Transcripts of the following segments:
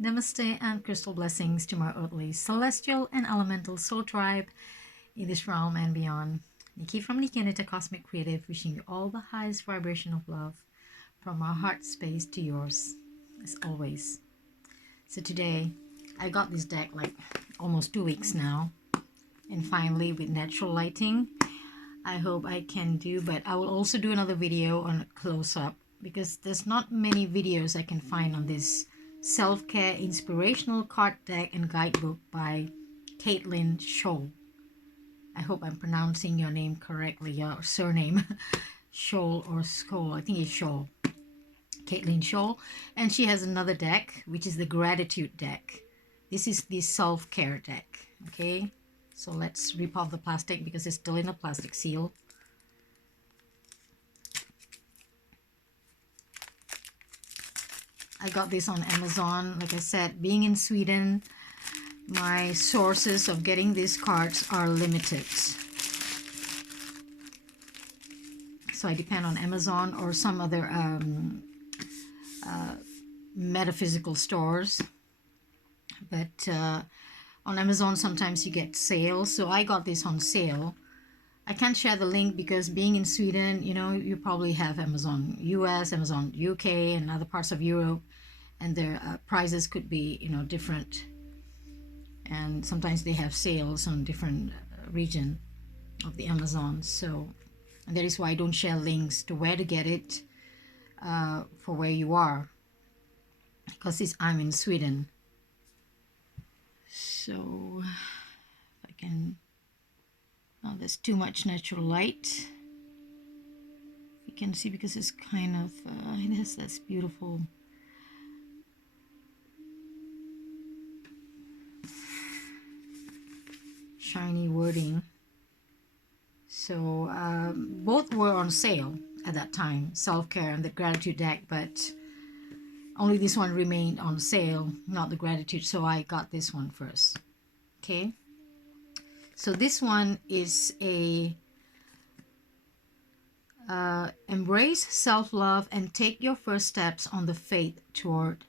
Namaste and crystal blessings to my earthly, celestial, and elemental soul tribe in this realm and beyond. Nikki from Nikki Anita Cosmic Creative, wishing you all the highest vibration of love from our heart space to yours, as always. So today, I got this deck like almost 2 weeks now, and finally with natural lighting, I hope I can do, but I will also do another video on close-up because there's not many videos I can find on this self-care inspirational card deck and guidebook by Scholl. I hope I'm pronouncing your name correctly, your surname. Scholl or Scholl, I think it's Scholl. Scholl. And she has another deck, which is the gratitude deck. This is the self-care deck, okay? So let's rip off the plastic because it's still in a plastic seal. I got this on Amazon. Like I said, being in Sweden, my sources of getting these cards are limited. So I depend on Amazon or some other metaphysical stores. But on Amazon, sometimes you get sales. So I got this on sale. I can't share the link because being in Sweden, you know, you probably have Amazon US, Amazon UK, and other parts of Europe. And their prices could be, you know, different. And sometimes they have sales on different region of the Amazon. So that is why I don't share links to where to get it for where you are. Because I'm in Sweden. So if I can, oh, there's too much natural light. You can see because it's kind of, it has this beautiful shiny wording. So both were on sale at that time, self-care and the gratitude deck, but only this one remained on sale, not the gratitude, so I got this one first. Okay, so this one is a embrace self-love and take your first steps on the faith toward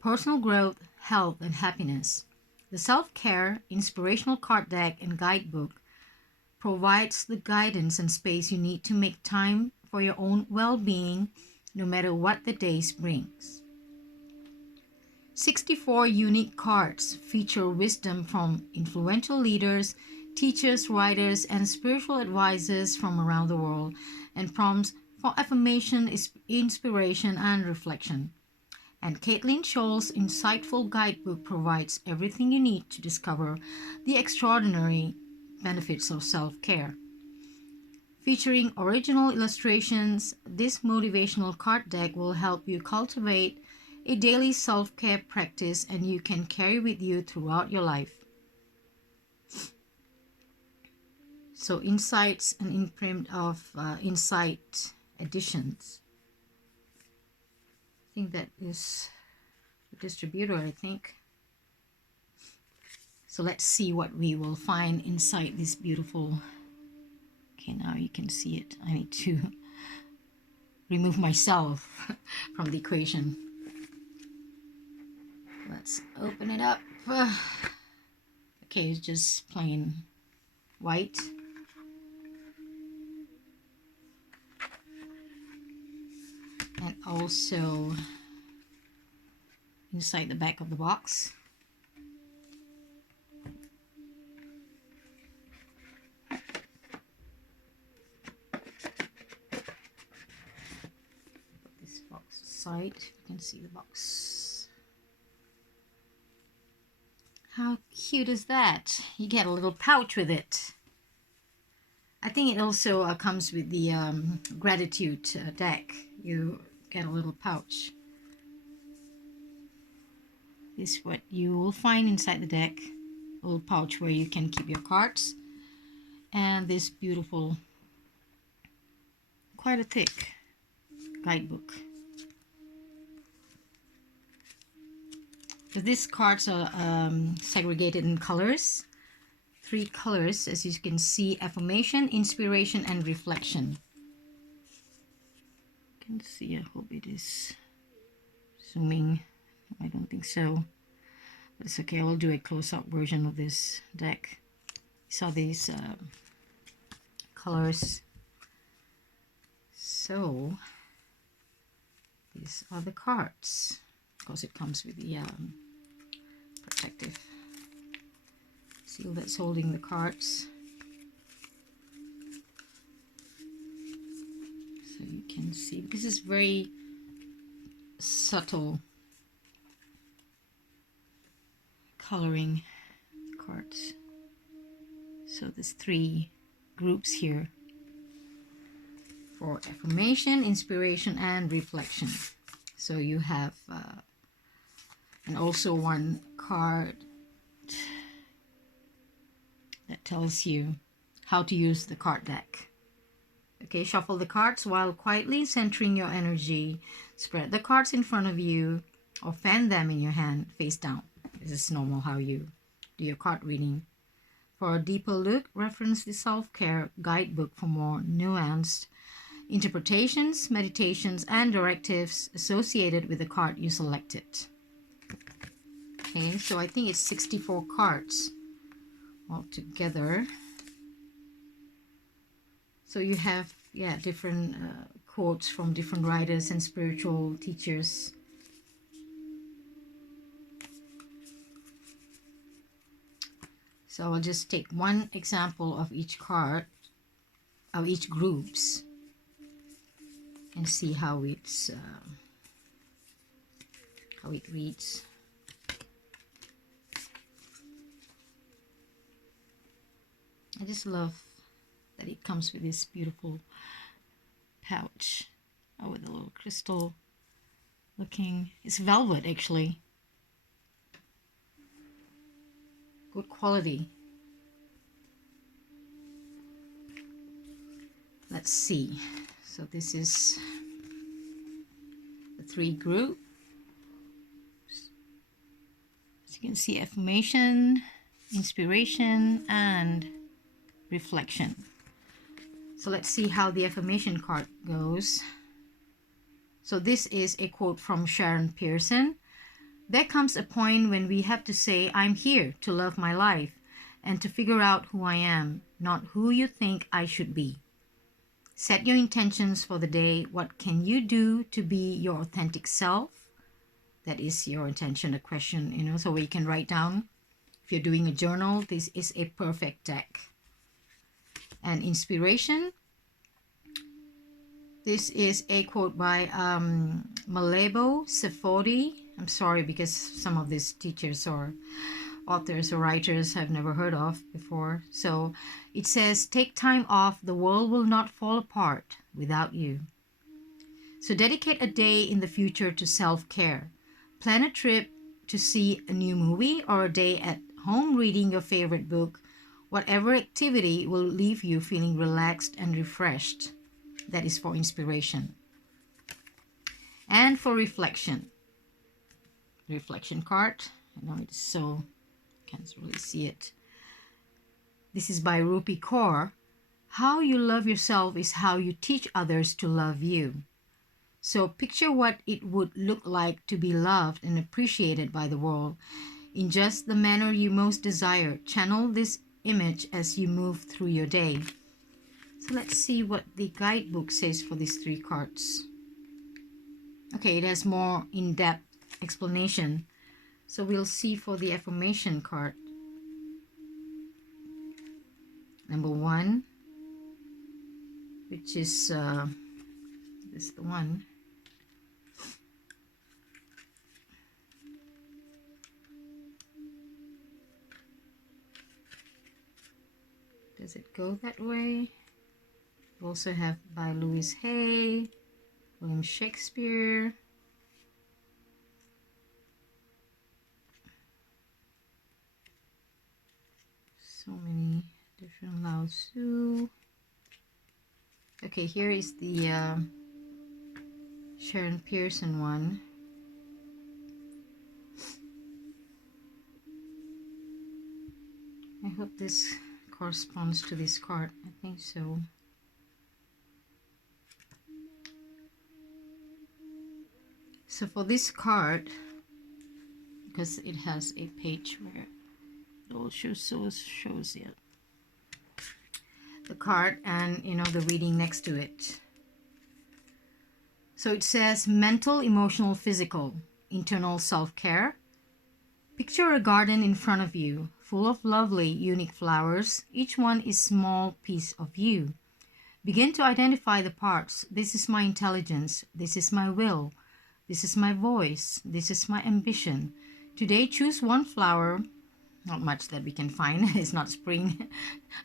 personal growth, health, and happiness. The self-care inspirational card deck and guidebook provides the guidance and space you need to make time for your own well-being, no matter what the day brings. 64 unique cards feature wisdom from influential leaders, teachers, writers, and spiritual advisors from around the world, and prompts for affirmation, inspiration, and reflection. And Scholl's insightful guidebook provides everything you need to discover the extraordinary benefits of self-care. Featuring original illustrations, this motivational card deck will help you cultivate a daily self-care practice and you can carry with you throughout your life. So insights and imprint of Insight editions. I think that is the distributor, I think. So let's see what we will find inside this beautiful. Okay, now you can see it. I need to remove myself from the equation. Let's open it up. Okay, it's just plain white. And also inside the back of the box. Put this box aside. You can see the box. How cute is that? You get a little pouch with it. I think it also comes with the gratitude deck. You get a little pouch. This is what you will find inside the deck. A little pouch where you can keep your cards. And this beautiful, quite a thick guidebook. So these cards are segregated in colors. 3 colors, as you can see: affirmation, inspiration, and reflection. You can see, I hope it is zooming. I don't think so. It's okay, I will do a close-up version of this deck. Saw these colors. So these are the cards. Of course, it comes with the protective seal that's holding the cards. So you can see this is very subtle coloring cards. So there's 3 groups here for affirmation, inspiration, and reflection. So you have and also one card that tells you how to use the card deck. Okay, shuffle the cards while quietly centering your energy. Spread the cards in front of you or fan them in your hand face down. This is normal how you do your card reading. For a deeper look, reference the Self-Care Guidebook for more nuanced interpretations, meditations, and directives associated with the card you selected. Okay, so I think it's 64 cards altogether. So you have, yeah, different quotes from different writers and spiritual teachers. So I'll just take one example of each card, of each groups, and see how it's how it reads. I just love that it comes with this beautiful pouch with a little crystal looking. It's velvet actually. Good quality. Let's see. So this is the 3 groups. As you can see, affirmation, inspiration, and reflection. So let's see how the affirmation card goes. So this is a quote from Sharon Pearson. There comes a point when we have to say, I'm here to love my life and to figure out who I am, not who you think I should be. Set your intentions for the day. What can you do to be your authentic self? That is your intention, a question, so we can write down. If you're doing a journal, this is a perfect deck. And inspiration. This is a quote by Malebo Sefodi. I'm sorry because some of these teachers or authors or writers I've never heard of before. So it says, take time off. The world will not fall apart without you. So dedicate a day in the future to self-care. Plan a trip to see a new movie or a day at home reading your favorite book. Whatever activity will leave you feeling relaxed and refreshed. That is for inspiration. And for reflection. Reflection card. I know it's so, can't really see it. This is by Rupi Kaur. How you love yourself is how you teach others to love you. So picture what it would look like to be loved and appreciated by the world in just the manner you most desire. Channel this image as you move through your day. So let's see what the guidebook says for these 3 cards. Okay, it has more in-depth explanation. So we'll see for the affirmation card. Number 1, which is this is the one. Does it go that way? We also have by Louise Hay, William Shakespeare. So many different Lao Tzu. Okay, here is the Sharon Pearson one. I hope this corresponds to this card. I think so. So for this card, because it has a page where it all shows it. The card and the reading next to it. So it says mental, emotional, physical, internal self-care. Picture a garden in front of you, full of lovely, unique flowers. Each one is a small piece of you. Begin to identify the parts. This is my intelligence. This is my will. This is my voice. This is my ambition. Today, choose one flower. Not much that we can find. It's not spring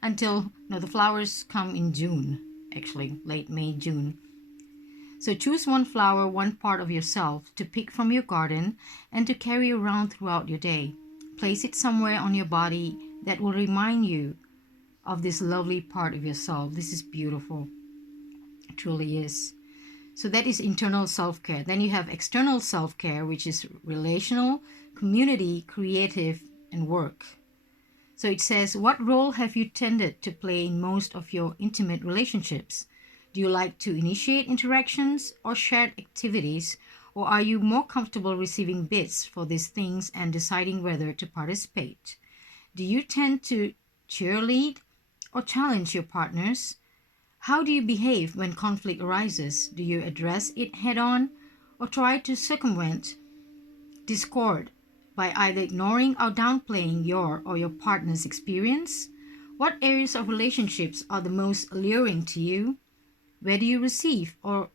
until the flowers come in June, actually, late May, June. So choose one flower, one part of yourself to pick from your garden and to carry around throughout your day. Place it somewhere on your body that will remind you of this lovely part of yourself. This is beautiful. It truly is. So that is internal self-care. Then you have external self-care, which is relational, community, creative, and work. So it says, what role have you tended to play in most of your intimate relationships? Do you like to initiate interactions or shared activities, or are you more comfortable receiving bids for these things and deciding whether to participate? Do you tend to cheerlead or challenge your partners? How do you behave when conflict arises? Do you address it head-on or try to circumvent discord by either ignoring or downplaying your or your partner's experience? What areas of relationships are the most alluring to you? Where do you receive or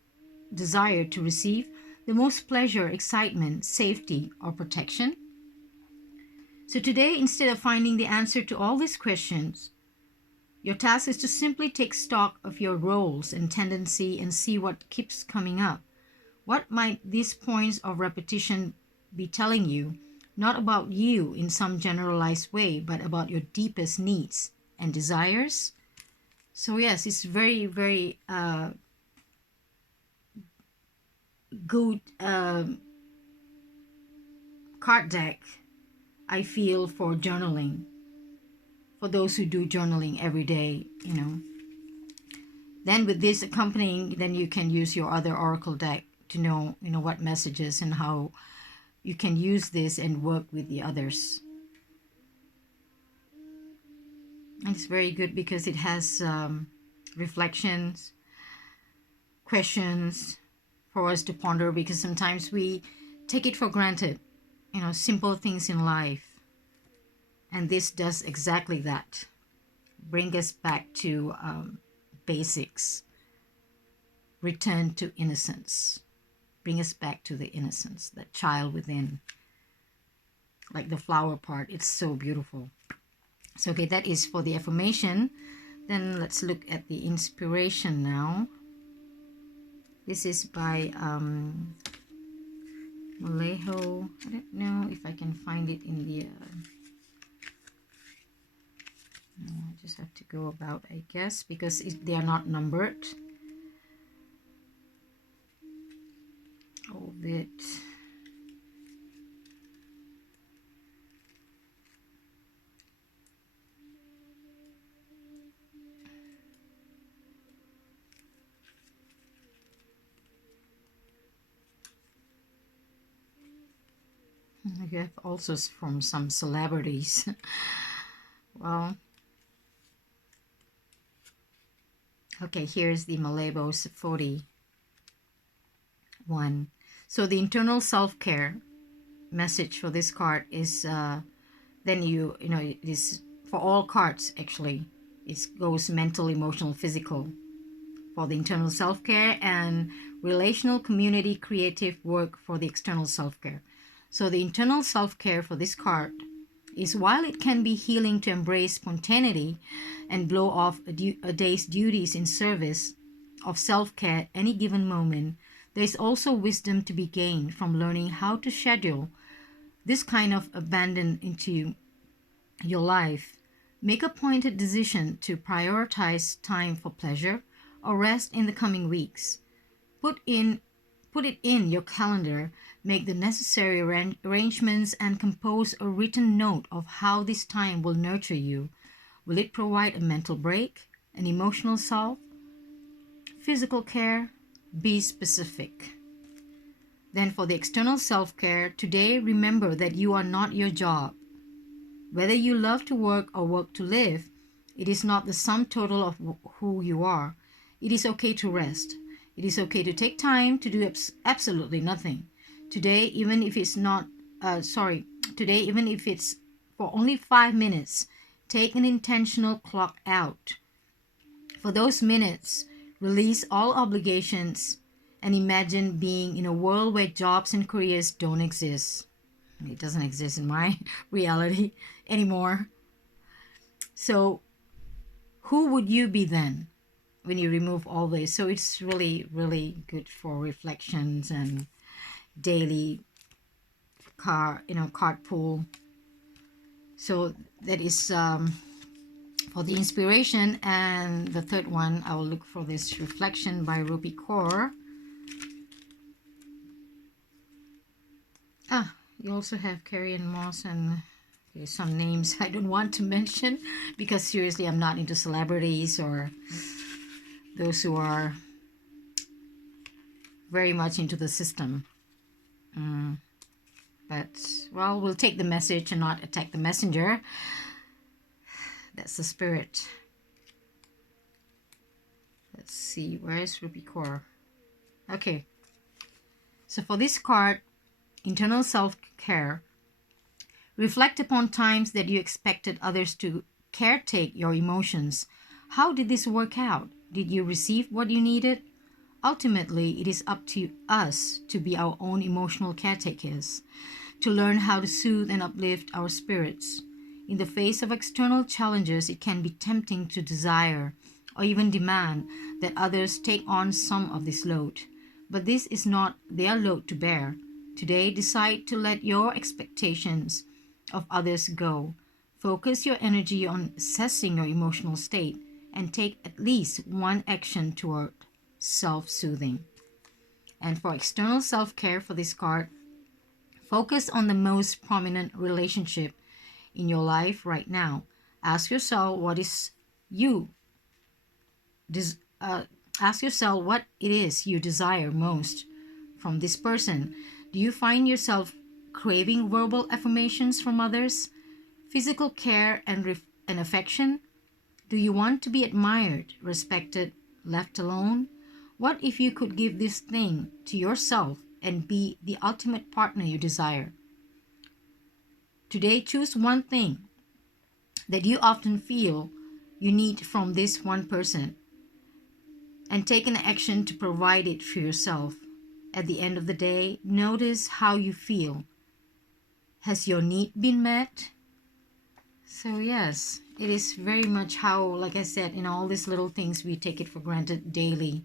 desire to receive the most pleasure, excitement, safety, or protection? So today, instead of finding the answer to all these questions, your task is to simply take stock of your roles and tendency and see what keeps coming up. What might these points of repetition be telling you, not about you in some generalized way, but about your deepest needs and desires? So yes, it's very, very good card deck, I feel, for journaling. For those who do journaling every day, Then with this accompanying, then you can use your other oracle deck to know, what messages and how you can use this and work with the others. And it's very good because it has reflections, questions for us to ponder, because sometimes we take it for granted, simple things in life. And this does exactly that. Bring us back to basics. Return to innocence. Bring us back to the innocence, that child within. Like the flower part, it's so beautiful. So okay, that is for the affirmation. Then let's look at the inspiration now. This is by Malejo. I don't know if I can find it in the... I just have to go about, I guess, because they are not numbered. All of it. You have also from some celebrities. Well, okay, here's the Malebos 41. So the internal self-care message for this card is then it is for all cards actually. It goes mental, emotional, physical for the internal self-care, and relational, community, creative, work for the external self-care. So the internal self-care for this card is, while it can be healing to embrace spontaneity and blow off a day's duties in service of self-care any given moment, there is also wisdom to be gained from learning how to schedule this kind of abandon into your life. Make a pointed decision to prioritize time for pleasure or rest in the coming weeks. Put it in your calendar, make the necessary arrangements, and compose a written note of how this time will nurture you. Will it provide a mental break, an emotional solve, physical care? Be specific. Then for the external self-care, today remember that you are not your job. Whether you love to work or work to live, it is not the sum total of who you are. It is okay to rest. It is okay to take time to do absolutely nothing. Today, even if it's today, even if it's for only 5 minutes, take an intentional clock out. For those minutes, release all obligations and imagine being in a world where jobs and careers don't exist. It doesn't exist in my reality anymore. So who would you be then when you remove all this? So it's really, really good for reflections and daily card pull. So that is for the inspiration. And the third one, I will look for this reflection by Ruby Kaur. You also have Carrie and Moss and some names I don't want to mention because seriously, I'm not into celebrities or those who are very much into the system. But, well, we'll take the message and not attack the messenger. That's the spirit. Let's see, where's Ruby Kaur? Okay. So for this card, internal self-care, reflect upon times that you expected others to caretake your emotions. How did this work out? Did you receive what you needed? Ultimately, it is up to us to be our own emotional caretakers, to learn how to soothe and uplift our spirits. In the face of external challenges, it can be tempting to desire or even demand that others take on some of this load. But this is not their load to bear. Today, decide to let your expectations of others go. Focus your energy on assessing your emotional state and take at least one action toward self-soothing. And for external self-care for this card, focus on the most prominent relationship in your life right now. Ask yourself what it is you desire most from this person. Do you find yourself craving verbal affirmations from others, physical care and affection? Do you want to be admired, respected, left alone? What if you could give this thing to yourself and be the ultimate partner you desire? Today, choose one thing that you often feel you need from this one person and take an action to provide it for yourself. At the end of the day, notice how you feel. Has your need been met? So yes, it is very much how, like I said, in all these little things, we take it for granted daily.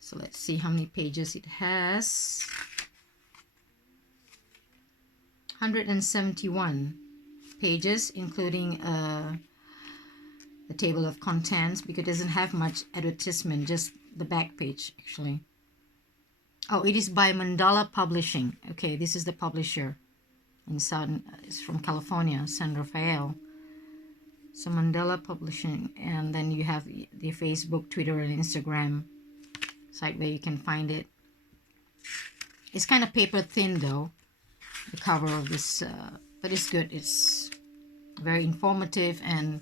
So let's see how many pages it has. 171 pages, including the table of contents, because it doesn't have much advertisement, just the back page actually. Oh, it is by Mandala Publishing. Okay, this is the publisher in it's from California, San Rafael. So Mandala Publishing, and then you have the Facebook, Twitter, and Instagram site where you can find it. It's kind of paper thin though, the cover of this, but it's good. It's very informative and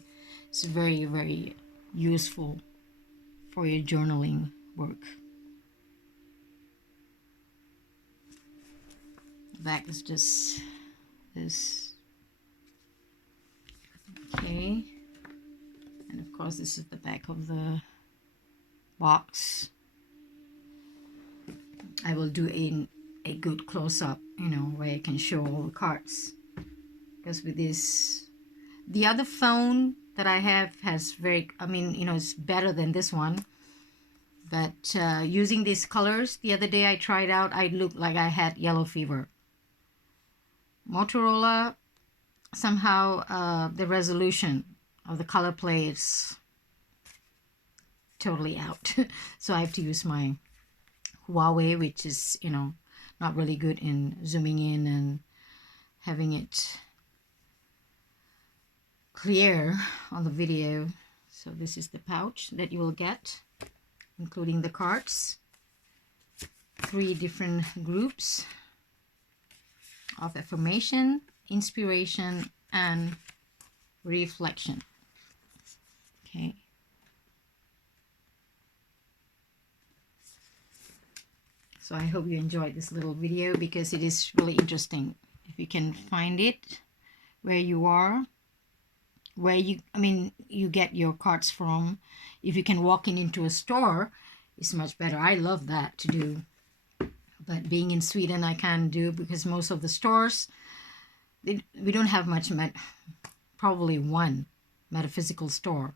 it's very, very useful for your journaling work. The back is just this. Okay. And of course, this is the back of the box. I will do a good close-up, where I can show all the cards. Because with this, the other phone that I have has it's better than this one. But using these colors, the other day I tried out, I looked like I had yellow fever. Motorola, somehow the resolution of the color play is totally out. So I have to use my Huawei, which is, not really good in zooming in and having it clear on the video. So this is the pouch that you will get, including the cards. 3 different groups of affirmation, inspiration, and reflection. Okay. So I hope you enjoyed this little video because it is really interesting. If you can find it where you are, where you get your cards from. If you can walk into a store, it's much better. I love that to do. But being in Sweden, I can't do because most of the stores, we don't have much, probably one metaphysical store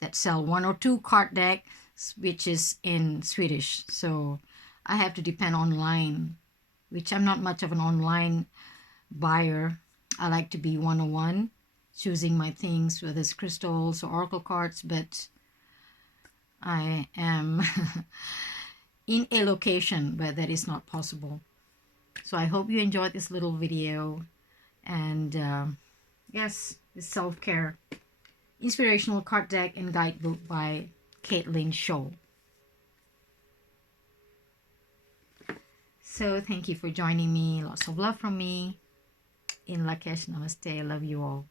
that sell 1 or 2 card decks, which is in Swedish. So I have to depend online, which I'm not much of an online buyer. I like to be one-on-one, choosing my things, whether it's crystals or oracle cards, but I am in a location where that is not possible. So I hope you enjoyed this little video. And yes, the self-care inspirational card deck and guidebook by Scholl. So thank you for joining me. Lots of love from me. In Lakesh, namaste. I love you all.